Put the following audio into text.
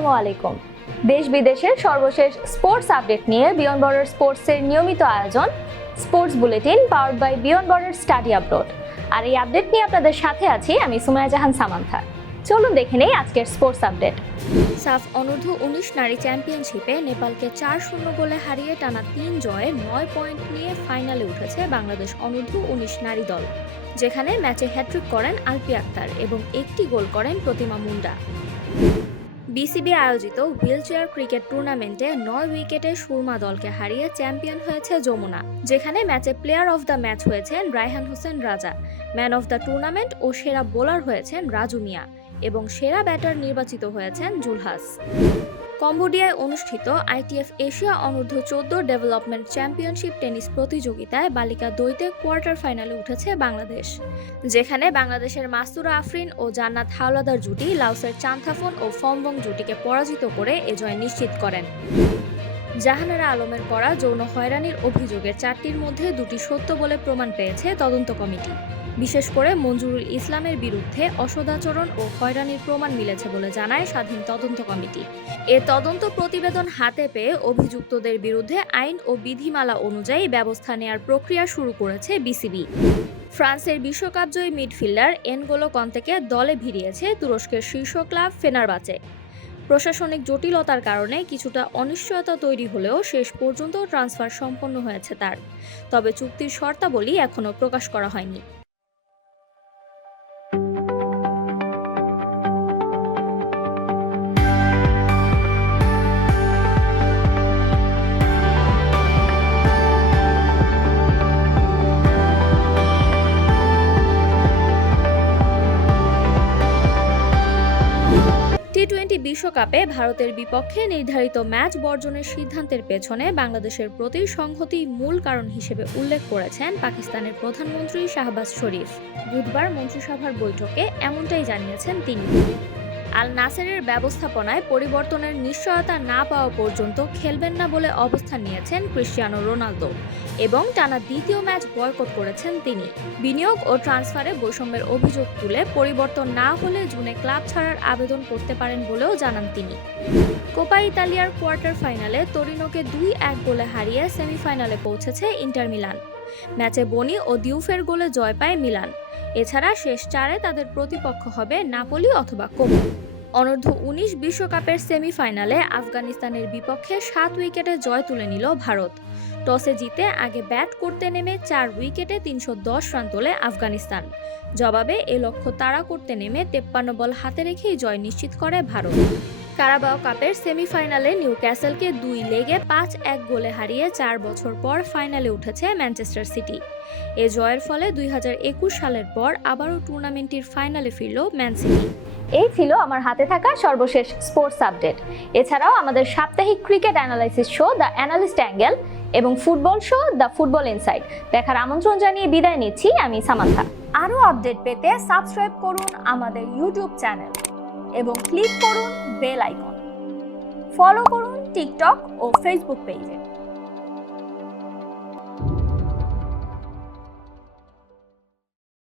আসসালামু আলাইকুম। দেশ বিদেশের সর্বশেষ স্পোর্টস আপডেট নিয়ে বিয়ন্ড বর্ডার স্পোর্টসের নিয়মিত আয়োজন sports bulletin powered by Beyond Border Study Abroad. আর এই আপডেট নিয়ে আপনাদের সাথে আছি আমি সুমাইয়া জাহান সামান্থা। চলুন দেখে নেই আজকের স্পোর্টস আপডেট। সাফ অনূর্ধ্ব ১৯ নারী চ্যাম্পিয়নশিপে নেপালকে ৪-০ গোলে হারিয়ে টানা ৩ জয়ে ৯ পয়েন্ট নিয়ে ফাইনালে উঠেছে বাংলাদেশ অনূর্ধ্ব ১৯ নারী দল, যেখানে ম্যাচে হ্যাট্রিক করেন আলপি আক্তার এবং একটি গোল করেন প্রতিমা মুন্ডা। বিসিবি আয়োজিত হুইলচেয়ার ক্রিকেট টুর্নামেন্টে ৯ উইকেটে সুরমা দলকে হারিয়ে চ্যাম্পিয়ন হয়েছে যমুনা, যেখানে ম্যাচে প্লেয়ার অফ দ্য ম্যাচ হয়েছেন রায়হান হোসেন রাজা, ম্যান অফ দ্য টুর্নামেন্ট ও সেরা বোলার হয়েছেন রাজু মিয়া এবং সেরা ব্যাটার নির্বাচিত হয়েছেন জুলহাস। কম্বোডিয়ায় অনুষ্ঠিত আইটিএফ এশিয়া অনূর্ধ্ব ১৪ ডেভেলপমেন্ট চ্যাম্পিয়নশিপ টেনিস প্রতিযোগিতায় বালিকা দ্বৈতে কোয়ার্টার ফাইনালে উঠেছে বাংলাদেশ, যেখানে বাংলাদেশের মাস্তুরা আফরিন ও জান্নাত হাওলাদার জুটি লাওসের চান্থাফন ও ফমবং জুটিকে পরাজিত করে এ জয় নিশ্চিত করেন। জাহানারা আলমের করা যৌন হয়রানির অভিযোগের ৪টির মধ্যে ২টি সত্য বলে প্রমাণ পেয়েছে তদন্ত কমিটি। বিশেষ করে মঞ্জুরুল ইসলামের বিরুদ্ধে অসদাচরণ ও হয়রানির প্রমাণ মিলেছে বলে জানায় স্বাধীন তদন্ত কমিটি। এ তদন্ত প্রতিবেদন হাতে পেয়ে অভিযুক্তদের বিরুদ্ধে আইন ও বিধিমালা অনুযায়ী ব্যবস্থা নেয়ার প্রক্রিয়া শুরু করেছে বিসিবি। ফ্রান্সের বিশ্বকাপজয়ী মিডফিল্ডার এনগোলো কন্তেকে দলে ভিড়িয়েছে তুরস্কের শীর্ষ ক্লাব ফেনারবাচে। প্রশাসনিক জটিলতার কারণে কিছুটা অনিশ্চয়তা তৈরি হলেও শেষ পর্যন্ত ট্রান্সফার সম্পন্ন হয়েছে তার, তবে চুক্তির শর্তাবলী এখনও প্রকাশ করা হয়নি। টি-20 বিশ্বকাপে ভারতের বিপক্ষে নির্ধারিত ম্যাচ বর্জনের সিদ্ধান্তের পেছনে বাংলাদেশের প্রতি সংহতি মূল কারণ হিসেবে উল্লেখ করেছেন পাকিস্তানের প্রধানমন্ত্রী শাহবাজ শরীফ। বুধবার মন্ত্রিসভার বৈঠকে এমনটাই জানিয়েছেন তিনি। আল নাসেরের ব্যবস্থাপনায় পরিবর্তনের নিশ্চয়তা না পাওয়া পর্যন্ত খেলবেন না বলে অবস্থান নিয়েছেন ক্রিস্টিয়ানো রোনালদো এবং টানা দ্বিতীয় ম্যাচ বয়কট করেছেন তিনি। বিনিয়োগ ও ট্রান্সফারে বৈষম্যের অভিযোগ তুলে পরিবর্তন না হলে জুনে ক্লাব ছাড়ার আবেদন করতে পারেন বলেও জানান তিনি। কোপা ইতালিয়ার কোয়ার্টার ফাইনালে তোরিনোকে ২-১ গোলে হারিয়ে সেমিফাইনালে পৌঁছেছে ইন্টার মিলান। ম্যাচে বনি ও দিউফের গোলে জয় পায় মিলান। এছাড়া শেষ ৪-এ তাদের প্রতিপক্ষ হবে নাপোলি অথবা কোমো। অনূর্ধ্ব ১৯ বিশ্বকাপের সেমিফাইনালে আফগানিস্তানের বিপক্ষে ৭ উইকেটে জয় তুলে নিল ভারত। টসে জিতে আগে ব্যাট করতে নেমে ৪ উইকেটে ৩১০ রান তোলে আফগানিস্তান। জবাবে এ লক্ষ্য তাড়া করতে নেমে ৫৩ বল হাতে রেখেই জয় নিশ্চিত করে ভারত। কারাবাও কাপের সেমিফাইনালে নিউক্যাসলকে ২ লেগে ৫-১ গোলে হারিয়ে ৪ বছর পর ফাইনালে উঠেছে ম্যানচেস্টার সিটি। এ জয়ের ফলে ২০২১ সালের পর আবারও টুর্নামেন্টটির ফাইনালে ফিরল ম্যান সিটি। এই ছিল আমার হাতে থাকা সর্বশেষ স্পোর্টস আপডেট। এছাড়াও আমাদের সাপ্তাহিক cricket analysis show the analyst angle এবং football show the football inside দেখার আমন্ত্রণ জানিয়ে বিদায় নিচ্ছি আমি সামান্থা। আরও আপডেট পেতে সাবস্ক্রাইব করুন আমাদের ইউটিউব চ্যানেল এবং ক্লিক করুন বেল আইকন। ফলো করুন টিকটক ও ফেসবুক পেজে।